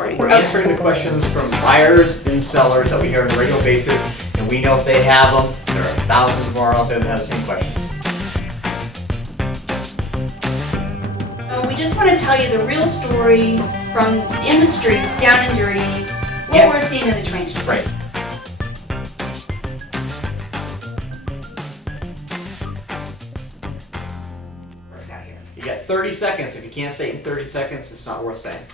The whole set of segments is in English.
We're answering the questions from buyers and sellers that we hear on a regular basis, and we know if they have them. There are thousands more out there that have the same questions. We just want to tell you the real story from in the streets, down and dirty, what we're seeing in the trenches. Right. Works out here. You got 30 seconds. If you can't say it in 30 seconds, it's not worth saying.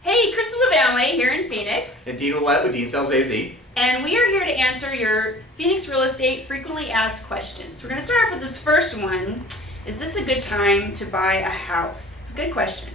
Hey, Kristin LaVanway here in Phoenix. And Dean Ouellette with Dean Sells AZ. And we are here to answer your Phoenix real estate frequently asked questions. We're going to start off with this first one. Is this a good time to buy a house? It's a good question.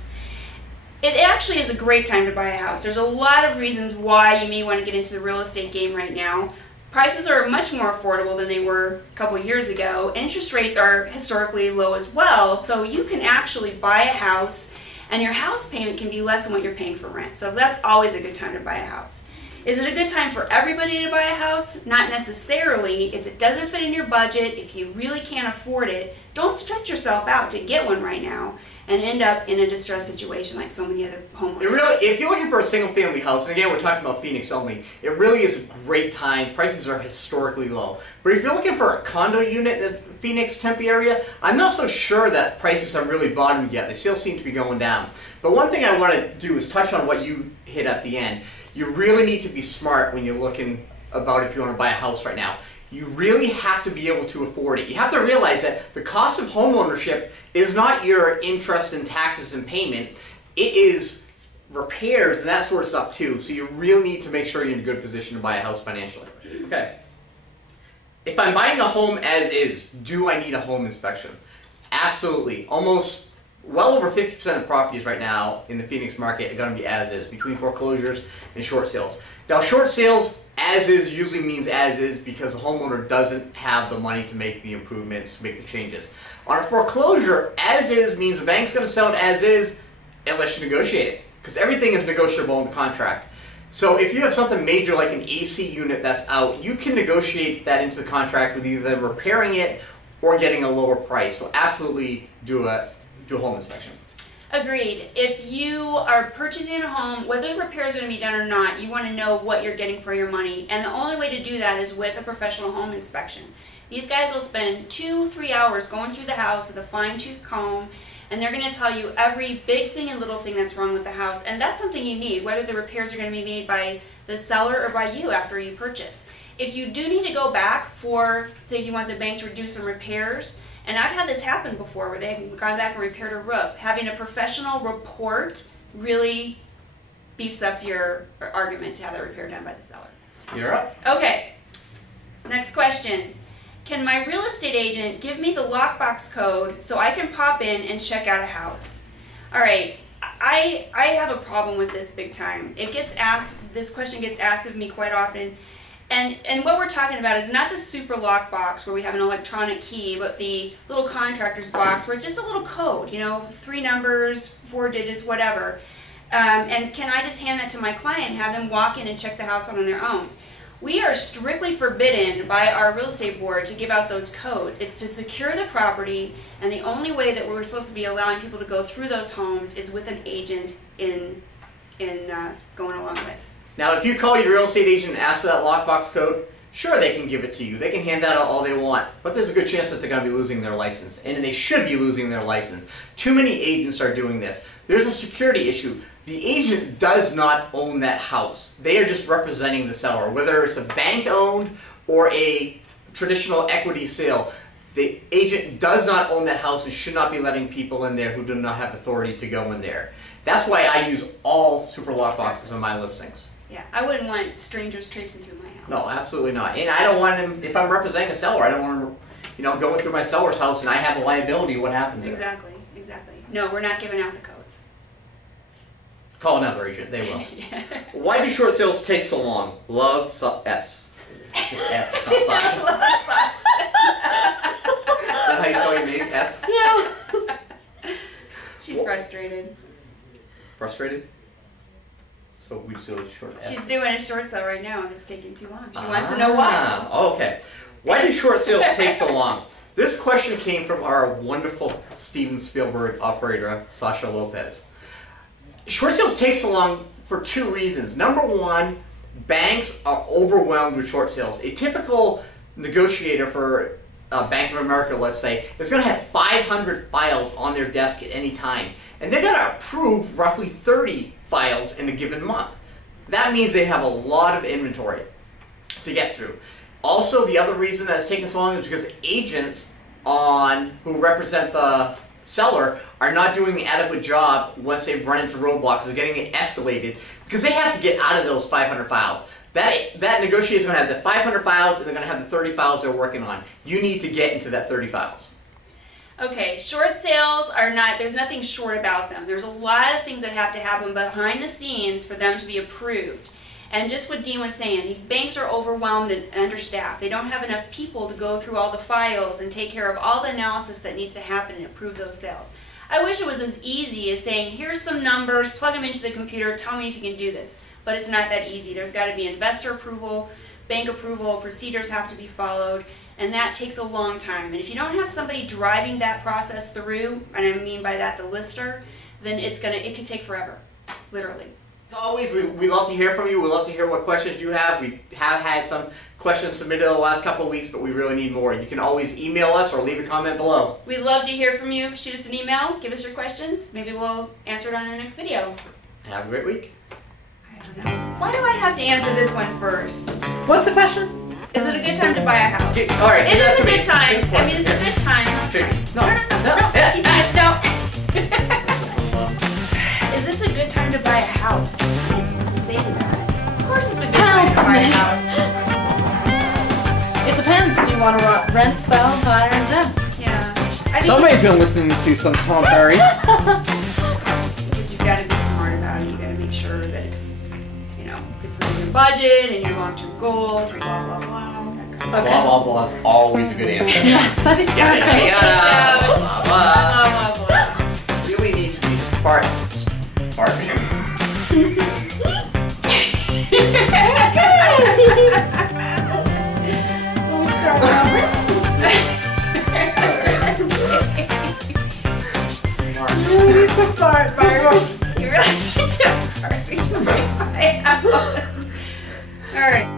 It actually is a great time to buy a house. There's a lot of reasons why you may want to get into the real estate game right now. Prices are much more affordable than they were a couple of years ago. Interest rates are historically low as well, so you can actually buy a house and your house payment can be less than what you're paying for rent. So that's always a good time to buy a house. Is it a good time for everybody to buy a house? Not necessarily. If it doesn't fit in your budget, if you really can't afford it, don't stretch yourself out to get one right now and end up in a distressed situation like so many other homeowners. If you're looking for a single family house, and again we're talking about Phoenix only, it really is a great time. Prices are historically low. But if you're looking for a condo unit in the Phoenix, Tempe area, I'm not so sure that prices have really bottomed yet. They still seem to be going down. But one thing I want to do is touch on what you hit at the end. You really need to be smart when you're looking about if you want to buy a house right now. You really have to be able to afford it. You have to realize that the cost of home ownership is not your interest and taxes and payment. It is repairs and that sort of stuff too. So you really need to make sure you're in a good position to buy a house financially. Okay. If I'm buying a home as is, do I need a home inspection? Absolutely. Almost well over 50% of properties right now in the Phoenix market are going to be as is, between foreclosures and short sales. Now short sales, as is usually means as is because the homeowner doesn't have the money to make the improvements, make the changes. On a foreclosure, as is means the bank's going to sell it as is unless you negotiate it, because everything is negotiable in the contract. So if you have something major like an AC unit that's out, you can negotiate that into the contract with either them repairing it or getting a lower price. So absolutely do a home inspection. Agreed. If you are purchasing a home, whether repairs are going to be done or not, you want to know what you're getting for your money. And the only way to do that is with a professional home inspection. These guys will spend 2-3 hours going through the house with a fine-tooth comb, and they're going to tell you every big thing and little thing that's wrong with the house. And that's something you need, whether the repairs are going to be made by the seller or by you after you purchase. If you do need to go back for, say you want the bank to do some repairs, and I've had this happen before where they've gone back and repaired a roof. Having a professional report really beefs up your argument to have that repair done by the seller. You're up. Okay, next question. Can my real estate agent give me the lockbox code so I can pop in and check out a house? All right, I have a problem with this big time. It gets asked, this question gets asked of me quite often. And what we're talking about is not the super lock box where we have an electronic key, but the little contractor's box where it's just a little code, you know, 3 numbers, 4 digits, whatever. And can I just hand that to my client and have them walk in and check the house out on their own? We are strictly forbidden by our real estate board to give out those codes. It's to secure the property, and the only way that we're supposed to be allowing people to go through those homes is with an agent in going along with. Now, if you call your real estate agent and ask for that lockbox code, sure, they can give it to you. They can hand that out all they want, but there's a good chance that they're going to be losing their license, and they should be losing their license. Too many agents are doing this. There's a security issue. The agent does not own that house. They are just representing the seller, whether it's a bank-owned or a traditional equity sale. The agent does not own that house and should not be letting people in there who do not have authority to go in there. That's why I use all super lockboxes on my listings. Yeah, I wouldn't want strangers traipsing through my house. No, absolutely not. And I don't want him, if I'm representing a seller, I don't want him, you know, going through my seller's house and I have a liability. What happens there? Exactly, exactly. No, we're not giving out the codes. Call another agent. They will. Yeah. Why do short sales take so long? Love S. Just S. Sasha. Love Sasha. Is that how you spell your name? S? Yeah. She's frustrated. Frustrated? So we just do a short S. She's doing a short sale right now and it's taking too long. She wants to know why. Okay. Why do short sales take so long? This question came from our wonderful Steven Speilberg operator, Sasha Lopez. short sales take so long for two reasons. Number one, banks are overwhelmed with short sales. A typical negotiator for Bank of America, let's say, is going to have 500 files on their desk at any time. And they're going to approve roughly 30 files in a given month. That means they have a lot of inventory to get through. Also, the other reason that it's taking so long is because agents who represent the seller are not doing the adequate job once they've run into roadblocks. They're getting it escalated because they have to get out of those 500 files. That negotiator is going to have the 500 files and they're going to have the 30 files they're working on. You need to get into that 30 files. Okay, short sales are not, there's nothing short about them. There's a lot of things that have to happen behind the scenes for them to be approved. And just what Dean was saying, these banks are overwhelmed and understaffed. They don't have enough people to go through all the files and take care of all the analysis that needs to happen and approve those sales. I wish it was as easy as saying, here's some numbers, plug them into the computer, tell me if you can do this. But it's not that easy. There's got to be investor approval, bank approval, procedures have to be followed, and that takes a long time. And if you don't have somebody driving that process through, and I mean by that the lister, then it could take forever, literally. As always, we love to hear from you. We love to hear what questions you have. We have had some questions submitted in the last couple of weeks, but we really need more. You can always email us or leave a comment below. We'd love to hear from you. Shoot us an email, give us your questions. Maybe we'll answer it on our next video. Have a great week. I don't know. Why do I have to answer this one first? What's the question? Is it a good time to buy a house? Okay, all right. It is a good time. I mean, it's a good time. No. Is this a good time to buy a house? What am I supposed to say to that? Of course it's a good time to buy a house. It depends. Do you want to rent, sell, buy, or invest? Yeah. Somebody's been listening to some Tom Perry. But you've got to be smart about it. You've got to make sure that it's, fits within your budget and your long-term goals, blah, blah, blah. Okay. Blah, blah, blah is always a good answer. Yes, that's perfect. Blah, blah, blah. Blah, blah, blah. Really needs to be Spartan. You really need to fart, Byron. You really need to fart. All right.